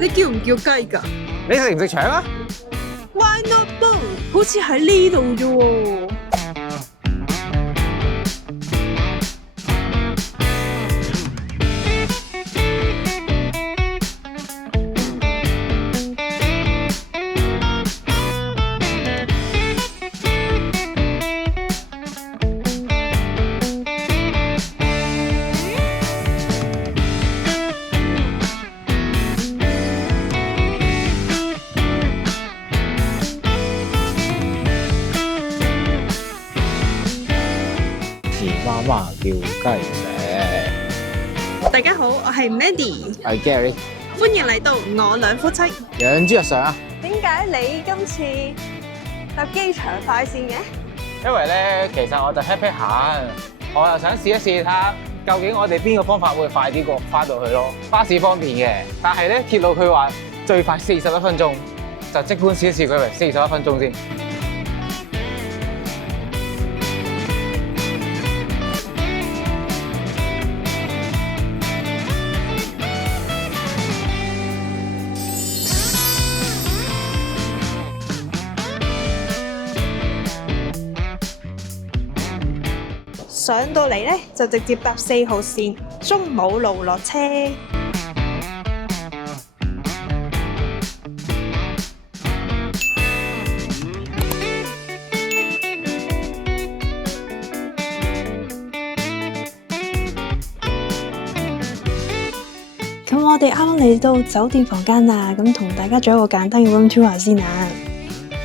你叫唔叫雞㗎你食唔食腸啊？ ？Why not both？好似喺呢度啫喎。媽媽叫雞食。大家好，我係 Mandy，係 Gary，歡迎嚟到我兩夫妻。養豬日常啊！點解你今次搭機場快線嘅？因為咧，其實我就 happy 下，我又想試一試睇下究竟我哋邊個方法會快啲過翻到去咯。巴士方便嘅，但係咧鐵路佢話最快41分鐘，就即管試一試佢為41分鐘先。上到嚟咧就直接搭4號線中武路落車。咁我哋啱啱嚟到酒店房間啦，咁同大家做一個簡單嘅 room tour 先啊。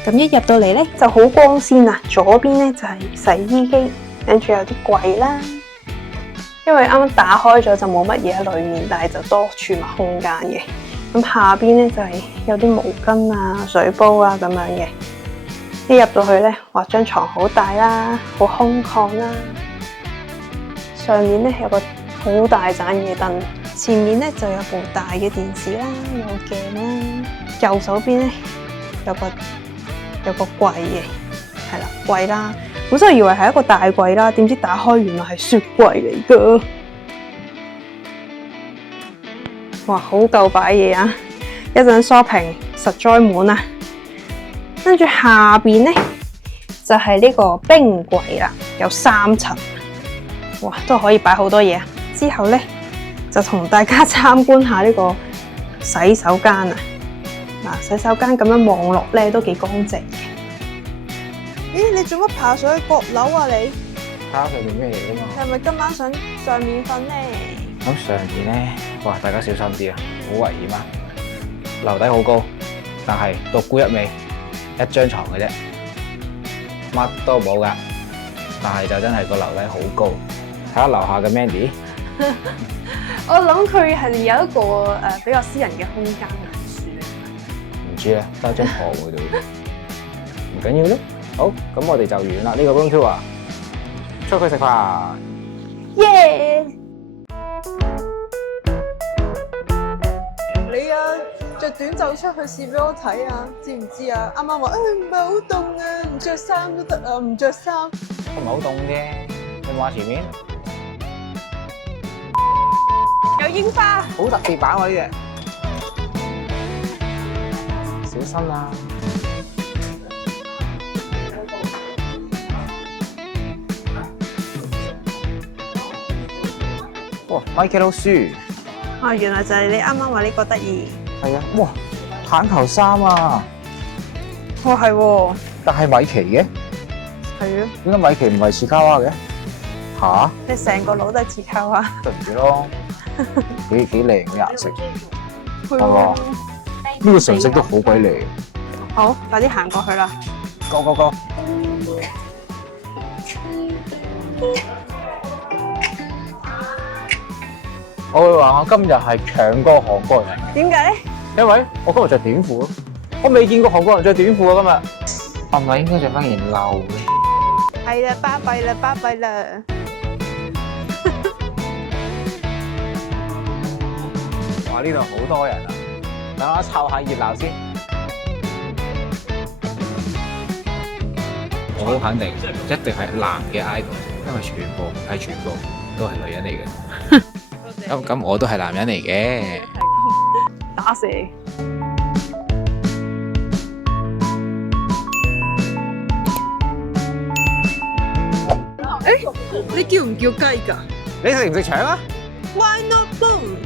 咁一入到嚟咧就好光鮮啊，左邊咧就係洗衣機。跟住有啲櫃啦，因為啱啱打開咗就冇乜嘢喺裏面，但係就多儲物空間嘅。咁下邊咧就係有啲毛巾啊、水煲啊咁樣嘅。一入到去咧，哇，張床好大啦，好空曠啦。上面咧有個好大盞嘅燈，前面咧就有部大嘅電視啦，有鏡啦。右手邊咧有個櫃嘅，係啦，櫃啦。本身以為係一個大櫃啦，點知打開原來係雪櫃嚟噶。哇，好夠擺嘢啊！一陣 shopping 實在滿啊！跟住下邊咧就係呢個冰櫃啦，有3層，哇，都可以擺好多嘢啊！之後咧就同大家參觀下呢個洗手間啊！嗱，洗手間咁樣望落咧都幾乾淨嘅。咦，你做乜爬上去閣樓啊？你睇下上面咩嚟㗎嘛？你係咪今晚想上面瞓咧？咁上面咧，哇！大家小心啲啊，好危險啊！樓底好高，但係獨沽一味，一張床嘅啫，乜都冇㗎。但係就真係個樓底好高。睇下樓下嘅 Mandy， 我諗佢係有一個比較私人嘅空間嘅。唔知咧，得張床喺度，唔緊要咯。好，咁我哋就完啦呢個 room tour 啊，出去食飯。耶！你啊，着短袖出去試俾我睇啊，知唔知啊？啱啱話唔係好凍啊，唔着衫都得啊，唔着衫。唔係好凍啫，你望下前面，有櫻花，好特別版喎呢隻，小心啊！哇 ，Mickey 老鼠，啊，原來就係你啱啱話呢個得意。係啊，哇，棒球衫啊，哦，係喎，但係米奇嘅，係啊，點解米奇唔係士卡娃嘅？吓？你成個腦都係刺扣啊！對唔住咯，幾靚嘅顏色，係係嘛？呢個唇色都好鬼靚。好，快啲行過去啦！ Go go go！我會話我今日係強過韓國人嘅，點解咧？因為我今日着短褲咯，我未見過韓國人着短褲啊今日，係咪應該着翻件褸嘅？係啦，巴閉啦，巴閉啦！哇！呢度好多人啊，等我湊下熱鬧先。我好肯定，一定係男嘅 idol，因為全部都係女人嚟嘅。咁我都係男人嚟嘅。打蛇。你叫唔叫雞㗎你食唔食腸啊？ ？Why not bone？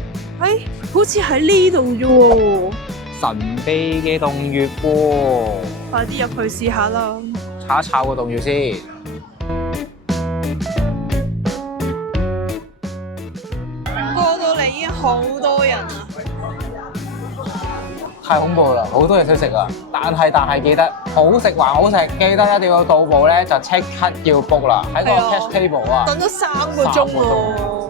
好似喺呢度啫喎，神秘嘅洞穴喎，快啲入去試下啦！查一查個洞穴先。過到嚟已經好多人啦。太恐怖啦！好多嘢想食啊，但係記得好食還好食，記得一定要到步咧就即刻要 book 啦，喺個 cash table 啊，等咗3個鐘喎。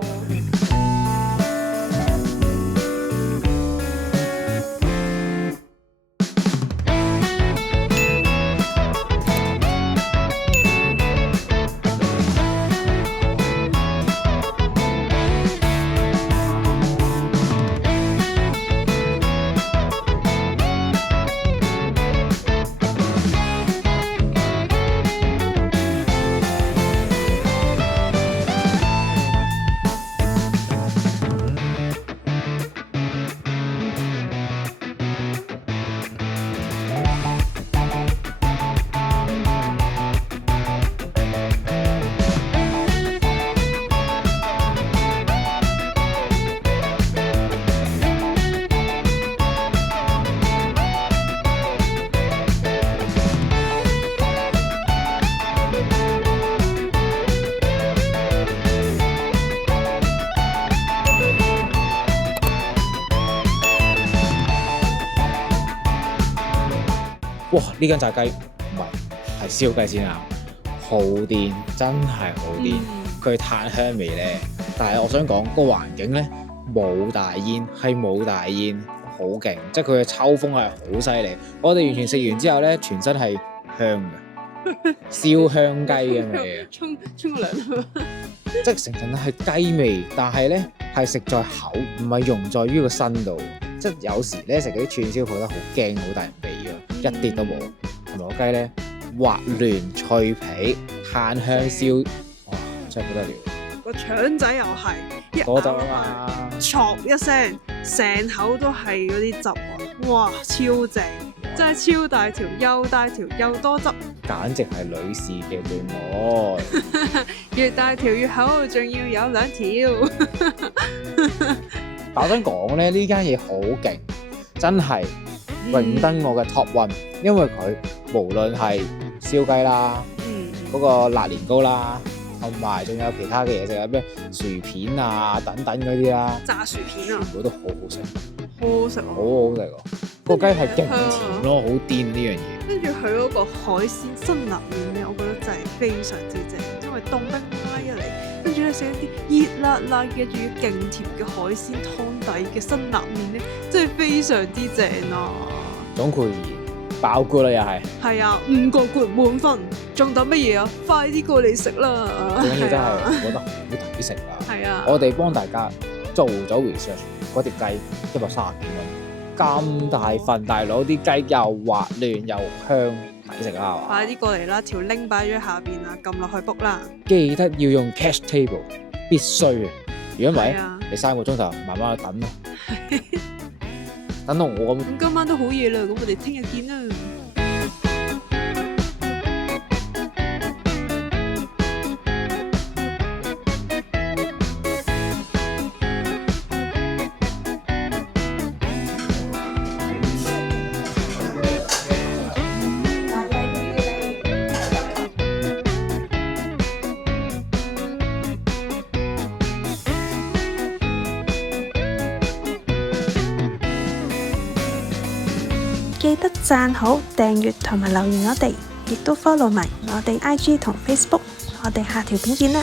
哇！呢間炸雞唔係燒雞先啊，好癲，真係好癲。佢炭香味咧，但係我想講個環境咧冇大煙，係冇大煙，好勁，即係佢嘅抽風係好犀利。我哋完全食完之後咧，全身係香嘅，燒香雞嘅味啊！沖個涼，即係成陣係雞味，但係咧係食在口，唔係溶在於個身度。即係有時咧食嗰啲串燒覺得好驚，好大人味啊！一啲都冇，同埋個雞咧滑嫩脆皮，炭香燒，哇！真係不得了。個腸仔又係一嗰度咬啊，唰一聲，成口都係嗰啲汁啊！哇，超正，真係超大條，又大條又多汁，簡直係女士嘅最愛。越大條越厚，仲要有2條。但我想講咧，呢間嘢好勁，真係榮登我嘅 top one，因為佢無論係燒雞啦，嗰個辣年糕啦，同埋仲有其他嘅嘢食啊，咩薯片啊等等嗰啲啦，炸薯片啊，全部都好好食，好好食啊！好好食啊！個雞係勁甜咯，好癲呢樣嘢。跟住佢嗰個海鮮辛辣麵咧，我覺得真係非常之正，因為凍冰拉一嚟，跟住咧食一啲熱辣辣嘅，仲要勁甜嘅海鮮湯底嘅辛辣麵咧，真係非常之正啊！總括而言，爆gut啦又係。係啊，5個gut滿分，仲等乜嘢啊？快啲過嚟食啦！最緊要真係覺得好抵食啊！係啊，我哋幫大家做咗 research，嗰條雞130幾蚊。咁大份，大佬啲雞又滑嫩又香，抵食啦！快啲過嚟啦！條 link 擺咗喺下邊啦，撳落去 book 啦！記得要用 cash table，必須嘅。如果唔係，係啊你3個鐘頭慢慢去等咯，等到我咁。咁今晚都好夜啦，咁我哋聽日見啦！記得讚好、訂閱同埋留言我哋，亦都 follow 埋我哋 IG 同 Facebook，我哋下條片見啦！